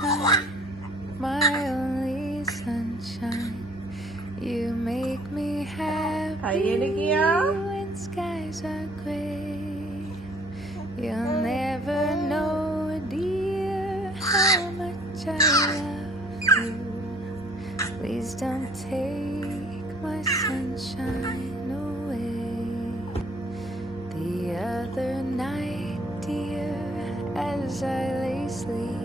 sunshine, my only sunshine. You make me happy when skies are gray. You'll never know, dear, how much I love you. Please don't take my sunshine away. The other night, dear, as I lay sleeping,